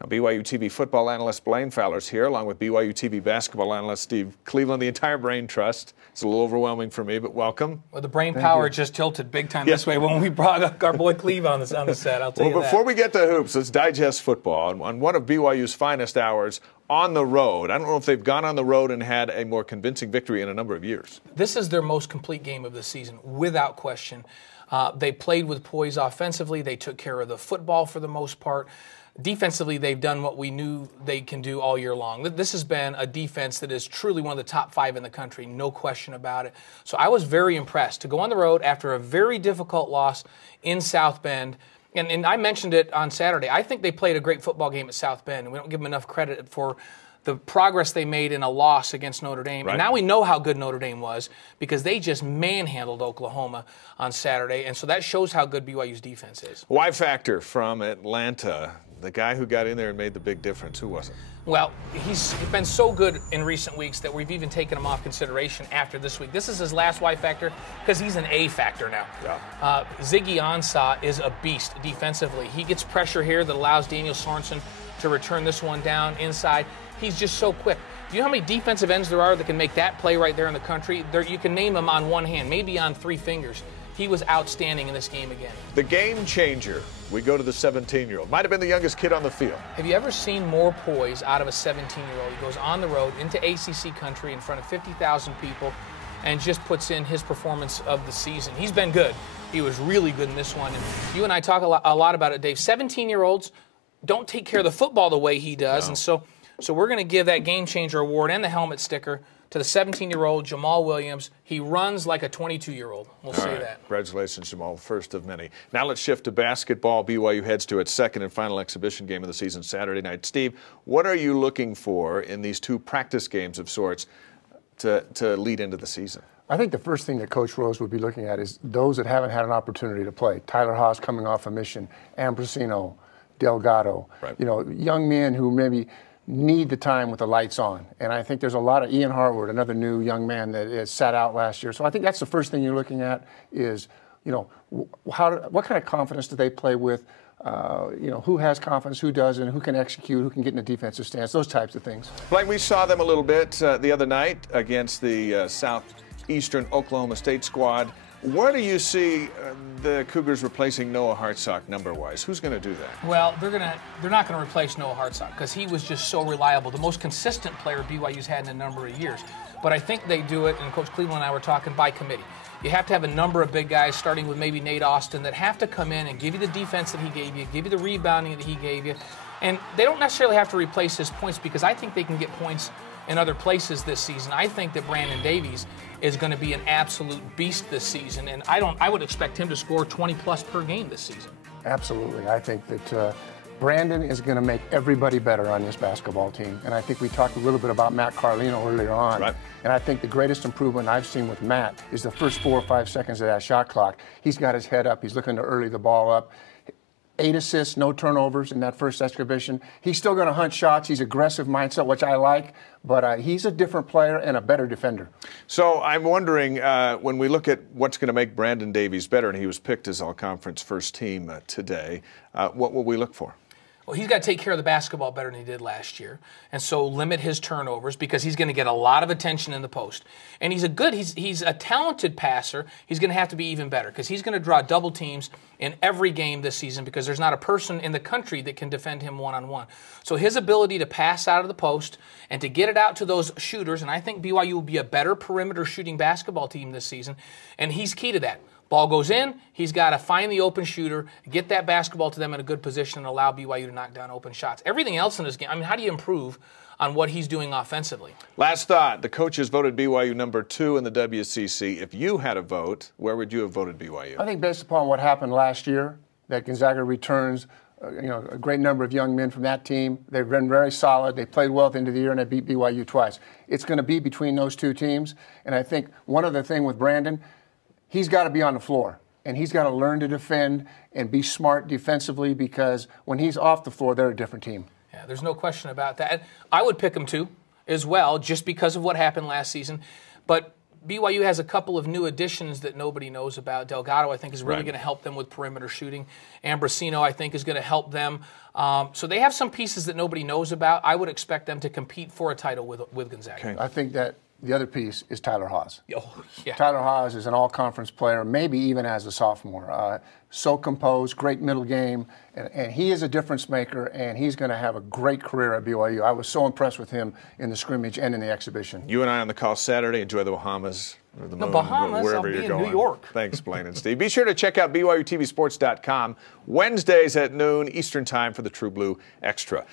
Now, BYUtv football analyst Blaine Fowler's here, along with BYUtv basketball analyst Steve Cleveland. The entire Brain Trust. It's a little overwhelming for me, but welcome. Well, the brain power just tilted big time this way when we brought up our boy Cleve on the set. I'll tell you that. Before we get to hoops, let's digest football. On one of BYU's finest hours on the road. I don't know if they've gone on the road and had a more convincing victory in a number of years. This is their most complete game of the season, without question. They played with poise offensively. They took care of the football for the most part. Defensively, they've done what we knew they can do all year long. This has been a defense that is truly one of the top 5 in the country, no question about it. So I was very impressed to go on the road after a very difficult loss in South Bend. And I mentioned it on Saturday. I think they played a great football game at South Bend, and we don't give them enough credit for the progress they made in a loss against Notre Dame. Right. And now we know how good Notre Dame was because they just manhandled Oklahoma on Saturday. And so that shows how good BYU's defense is. Y Factor from Atlanta, the guy who got in there and made the big difference. Who was it? Well, he's been so good in recent weeks that we've even taken him off consideration after this week. This is his last Y Factor because he's an A Factor now. Yeah. Ziggy Ansah is a beast defensively. He gets pressure here that allows Daniel Sorensen to return this one down inside. He's just so quick. Do you know how many defensive ends there are that can make that play right there in the country? You can name them on one hand, maybe on 3 fingers. He was outstanding in this game again. The game changer. We go to the 17-year-old. Might have been the youngest kid on the field. Have you ever seen more poise out of a 17-year-old? He goes on the road into ACC country in front of 50,000 people and just puts in his performance of the season. He's been good. He was really good in this one. And you and I talk a lot about it, Dave. 17-year-olds don't take care of the football the way he does. No. And so we're going to give that game changer award and the helmet sticker to the 17-year-old Jamal Williams. He runs like a 22-year-old. We'll say that. Congratulations, Jamal, first of many. Now let's shift to basketball. BYU heads to its second and final exhibition game of the season Saturday night. Steve, what are you looking for in these 2 practice games of sorts to lead into the season? I think the first thing that Coach Rose would be looking at is those that haven't had an opportunity to play. Tyler Haas coming off a mission, Ambrosino, Delgado, you know, young men who maybe need the time with the lights on. And I think there's a lot of Ian Harward, another new young man that sat out last year. So I think that's the first thing you're looking at is, you know, what kind of confidence do they play with? You know, who has confidence, who doesn't, who can execute, who can get in a defensive stance, those types of things. Blaine, we saw them a little bit the other night against the Southeastern Oklahoma State squad. Where do you see the Cougars replacing Noah Hartsock number-wise? Who's going to do that? Well, they're not going to replace Noah Hartsock because he was just so reliable, the most consistent player BYU's had in a number of years. But I think they do it, and Coach Cleveland and I were talking by committee. You have to have a number of big guys, starting with maybe Nate Austin, that have to come in and give you the defense that he gave you, give you the rebounding that he gave you. And they don't necessarily have to replace his points because I think they can get points in other places this season. I think that Brandon Davies is going to be an absolute beast this season, and I would expect him to score 20+ per game this season. Absolutely. I think that Brandon is going to make everybody better on this basketball team. And I think we talked a little bit about Matt Carlino earlier on. Right. And I think the greatest improvement I've seen with Matt is the first 4 or 5 seconds of that shot clock. He's got his head up. He's looking to early the ball up. 8 assists, no turnovers in that first exhibition. He's still going to hunt shots. He's aggressive mindset, which I like, but he's a different player and a better defender. So I'm wondering, when we look at what's going to make Brandon Davies better, and he was picked as all-conference first team today, what will we look for? Well, he's got to take care of the basketball better than he did last year, and so limit his turnovers because he's going to get a lot of attention in the post. And he's a talented passer. He's going to have to be even better because he's going to draw double teams in every game this season because there's not a person in the country that can defend him one-on-one. So his ability to pass out of the post and to get it out to those shooters, and I think BYU will be a better perimeter shooting basketball team this season, and he's key to that. Ball goes in, he's got to find the open shooter, get that basketball to them in a good position, and allow BYU to knock down open shots. Everything else in this game, I mean, how do you improve on what he's doing offensively? Last thought, the coaches voted BYU number 2 in the WCC. If you had a vote, where would you have voted BYU? I think based upon what happened last year, that Gonzaga returns you know, a great number of young men from that team. They've been very solid. They played well at the end of the year, and they beat BYU twice. It's going to be between those 2 teams, and I think one other thing with Brandon, he's got to be on the floor, and he's got to learn to defend and be smart defensively because when he's off the floor, they're a different team. Yeah, there's no question about that. I would pick him too as well just because of what happened last season. But BYU has a couple of new additions that nobody knows about. Delgado, I think, is really Right. going to help them with perimeter shooting. Ambrosino, I think, is going to help them. So they have some pieces that nobody knows about. I would expect them to compete for a title with Gonzaga. Okay. I think that the other piece is Tyler Haws. Oh, yeah. Tyler Haws is an all-conference player, maybe even as a sophomore. So composed, great middle game, and he is a difference maker, and he's going to have a great career at BYU. I was so impressed with him in the scrimmage and in the exhibition. You and I on the call Saturday. Enjoy the Bahamas or the moon, Bahamas, wherever I'll be you're in going. New York. Thanks, Blaine and Steve. Be sure to check out BYUTVsports.com Wednesdays at noon Eastern Time for the True Blue Extra.